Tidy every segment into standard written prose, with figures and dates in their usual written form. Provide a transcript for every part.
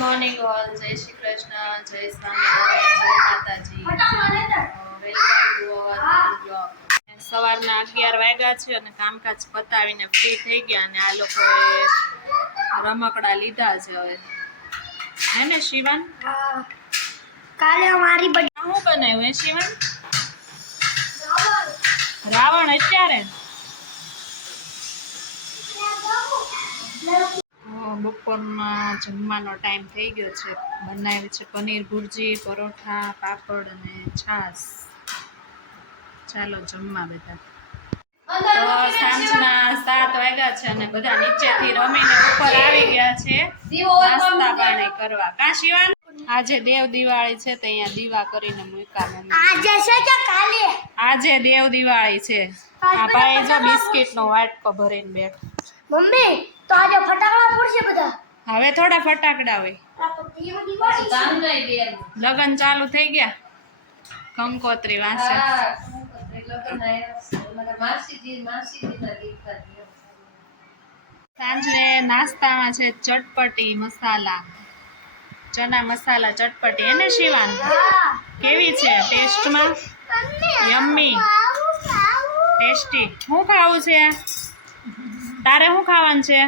Morning all, જય શ્રી કૃષ્ણ, જય સ્વામિનારાયણ, જય માતાજી, વેલકમ ટુ અવર બ્લોગ. સવારના 11 વાગ્યા છે અને કામકાજ પતાવીને ફ્રી થઈ ગયા અને આ લોકોએ રમકડા લીધા છે હવે. હે ને શિવાન? કાલે અમારી શું બનાવ્યું હે શિવાન? રાવણ અત્યારે? બપોરમાં જમવાનો ટાઈમ થઈ ગયો છે. બનાવ્યું છે પનીર ભુરજી, પરોઠા, પાપડ અને છાશ. ચાલો જમવા બધા. તો સાંજના 7 વાગ્યા છે અને બધા નીચેથી રમીને ઉપર આવી ગયા છે નાસ્તા પાણી કરવા. કા શિવાન? આજે દેવ દિવાળી છે તો અહીંયા દીવા કરીને મૂક્યા મમ્મી. આજે છે કે કાલે? આજે દેવ દિવાળી છે. આ ભાઈ જો બિસ્કિટનો વાટકો ભરીને બેઠો. મમ્મી તો આજે ફટાકડા ફોડશે બધા. હવે થોડા ફટાકડા હોય. લગન ચાલુ થઈ ગયા. કંકોત્રી વાંચે. સાંજે નાસ્તામાં છે ચટપટી મસાલા, ચના મસાલા ચટપટી. એને શિવાન કેવી છે ટેસ્ટમાં? Yummy, tasty. શું ખાવું છે તારે? શું ખાવાનું છે?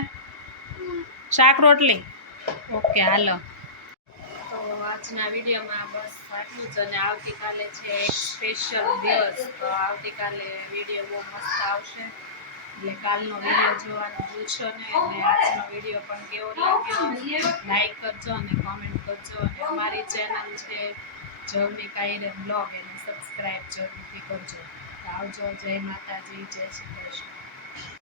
શાક રોટલી? ઓકે હાલો. તો આજના વિડીયોમાં બસ આટલું જ. અને આવતીકાલે છે એક સ્પેશિયલ દિવસ, તો આવતીકાલે વિડીયો બહુ મસ્ત આવશે એટલે કાલનો વિડીયો જોવાનું ભૂલશો નહીં. અને આજનો વિડીયો પણ કેવો લાગ્યો લાઈક કરજો અને કોમેન્ટ કરજો. અને અમારી ચેનલ છે જવની કાયરે બ્લોગ, એને સબસ્ક્રાઈબ જરૂરથી કરજો. આવજો. જય માતાજી, જય શ્રી કૃષ્ણ.